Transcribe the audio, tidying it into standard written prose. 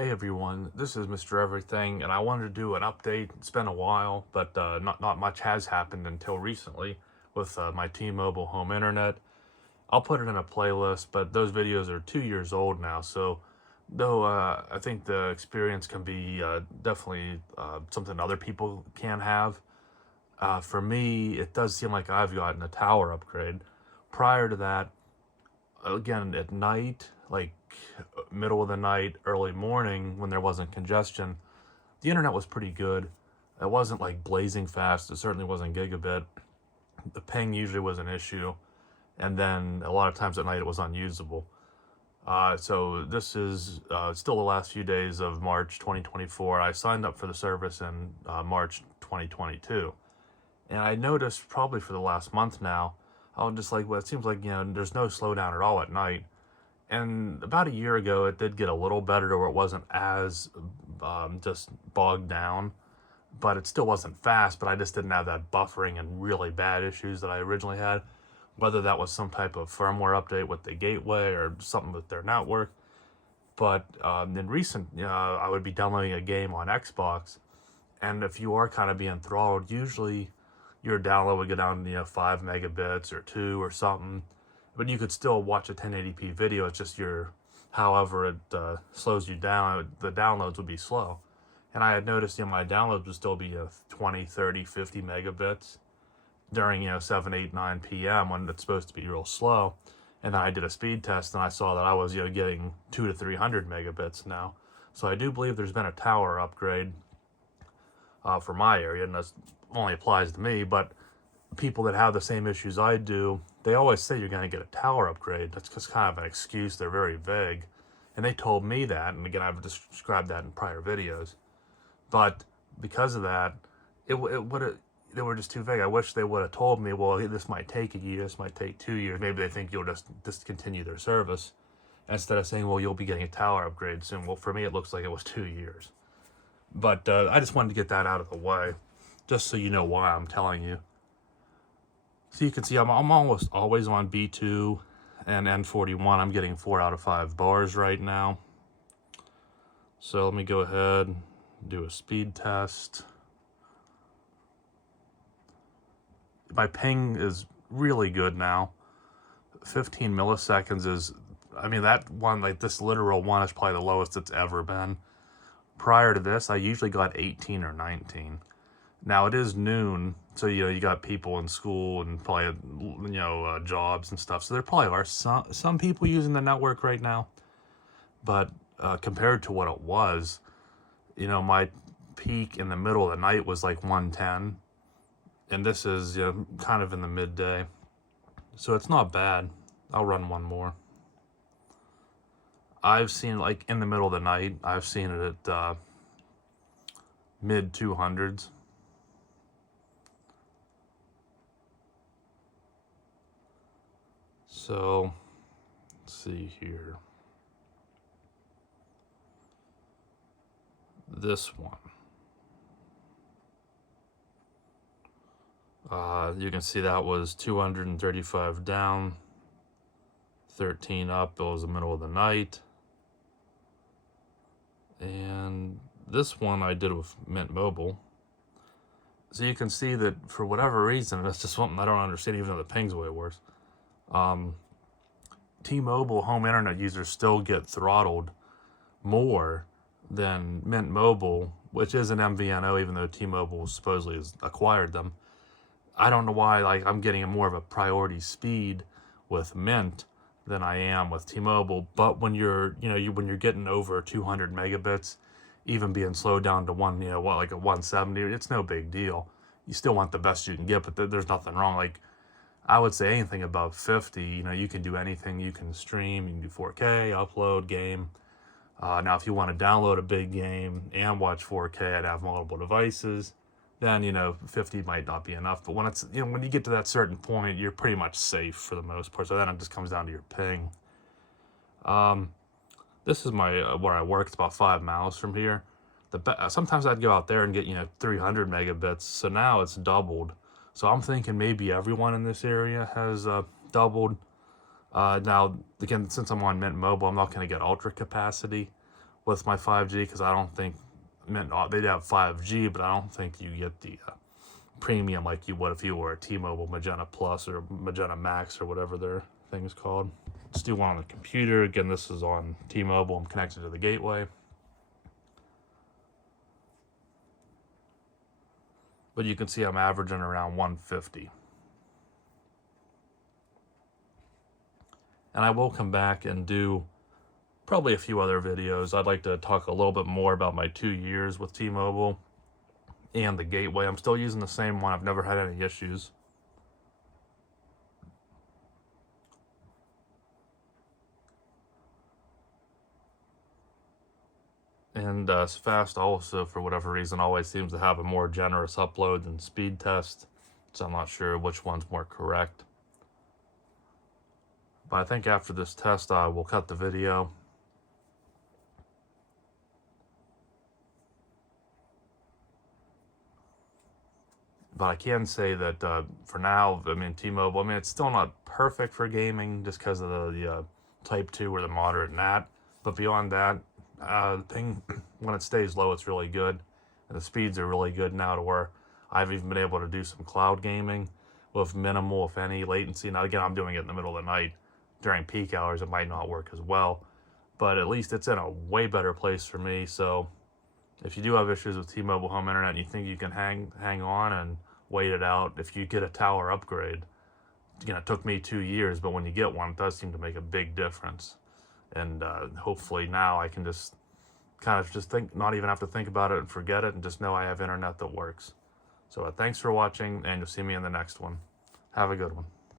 Hey everyone, this is Mr. Everything, and I wanted to do an update. It's been a while, but not much has happened until recently with my T-Mobile home internet. I'll put it in a playlist, but those videos are 2 years old now, so though I think the experience can be definitely something other people can have. For me, it does seem like I've gotten a tower upgrade. Prior to that, again at night, like middle of the night, early morning, when there wasn't congestion, the internet was pretty good. It wasn't like blazing fast. It certainly wasn't gigabit. The ping usually was an issue, and then a lot of times at night it was unusable. So this is still the last few days of March 2024. I signed up for the service in March 2022, and I noticed probably for the last month now, I'll just like, well, it seems like, there's no slowdown at all at night. And about a year ago, it did get a little better to where it wasn't as just bogged down, but it still wasn't fast. But I just didn't have that buffering and really bad issues that I originally had, whether that was some type of firmware update with the gateway or something with their network. But in recent, I would be downloading a game on Xbox, and if you are kind of being throttled, usually your download would go down to 5 megabits or 2 or something, but you could still watch a 1080p video. It's just however it slows you down, the downloads would be slow. And I had noticed, my downloads would still be 20, 30, 50 megabits during, 7, 8, 9 p.m. when it's supposed to be real slow. And then I did a speed test and I saw that I was, getting 200 to 300 megabits now. So I do believe there's been a tower upgrade for my area, and that only applies to me, but people that have the same issues I do, they always say you're going to get a tower upgrade. That's just kind of an excuse. They're very vague. And they told me that, and again, I've described that in prior videos. But because of that, they were just too vague. I wish they would have told me, well, this might take a year, this might take 2 years. Maybe they think you'll just discontinue their service, instead of saying, well, you'll be getting a tower upgrade soon. Well, for me, it looks like it was 2 years. But I just wanted to get that out of the way, just so you know why I'm telling you. So you can see I'm almost always on B2 and N41. I'm getting 4 out of 5 bars right now. So let me go ahead and do a speed test. My ping is really good now. 15 milliseconds is, that one, like this literal one, is probably the lowest it's ever been. Prior to this, I usually got 18 or 19. Now it is noon, so you got people in school and probably jobs and stuff. So there probably are some people using the network right now, but compared to what it was, my peak in the middle of the night was like 110, and this is kind of in the midday, so it's not bad. I'll run one more. I've seen, like, in the middle of the night, I've seen it at mid 200s. So, let's see here. This one. You can see that was 235 down, 13 up. It was the middle of the night. And this one I did with Mint Mobile. So you can see that for whatever reason, that's just something I don't understand, even though the ping's way worse. T-Mobile home internet users still get throttled more than Mint Mobile, which is an MVNO, even though T-Mobile supposedly has acquired them. I don't know why, like, I'm getting more of a priority speed with Mint than I am with T-Mobile. But when you're getting over 200 megabits, even being slowed down to like a 170, it's no big deal. You still want the best you can get, but there's nothing wrong. Like, I would say anything above 50, you can do anything. You can stream, you can do 4K, upload, game. Now, if you want to download a big game and watch 4K, I'd have multiple devices. Then, 50 might not be enough. But when it's, when you get to that certain point, you're pretty much safe for the most part. So then it just comes down to your ping. This is my where I work. It's about 5 miles from here. Sometimes I'd go out there and get 300 megabits. So now it's doubled. So I'm thinking maybe everyone in this area has doubled. Now again, since I'm on Mint Mobile, I'm not going to get ultra capacity, with my 5G, because I don't think, I mean, they'd have 5G, but I don't think you get the premium like you would if you were a T-Mobile Magenta Plus or Magenta Max or whatever their thing is called. Let's do one on the computer. Again, this is on T-Mobile. I'm connected to the gateway. But you can see I'm averaging around 150. And I will come back and do probably a few other videos. I'd like to talk a little bit more about my 2 years with T-Mobile and the gateway. I'm still using the same one. I've never had any issues. And Fast also, for whatever reason, always seems to have a more generous upload than Speedtest. So I'm not sure which one's more correct. But I think after this test, I will cut the video. But I can say that for now, I mean, T-Mobile, I mean, it's still not perfect for gaming just because of the Type 2 or the moderate NAT. But beyond that, thing when it stays low, it's really good. And the speeds are really good now to where I've even been able to do some cloud gaming with minimal, if any, latency. Now, again, I'm doing it in the middle of the night. During peak hours, it might not work as well. But at least it's in a way better place for me. So if you do have issues with T-Mobile home internet and you think you can hang on and wait it out, if you get a tower upgrade, you know, it took me 2 years, but when you get one, it does seem to make a big difference. And hopefully now I can just kind of just think, not even have to think about it and forget it, and just know I have internet that works. So thanks for watching, and you'll see me in the next one. Have a good one.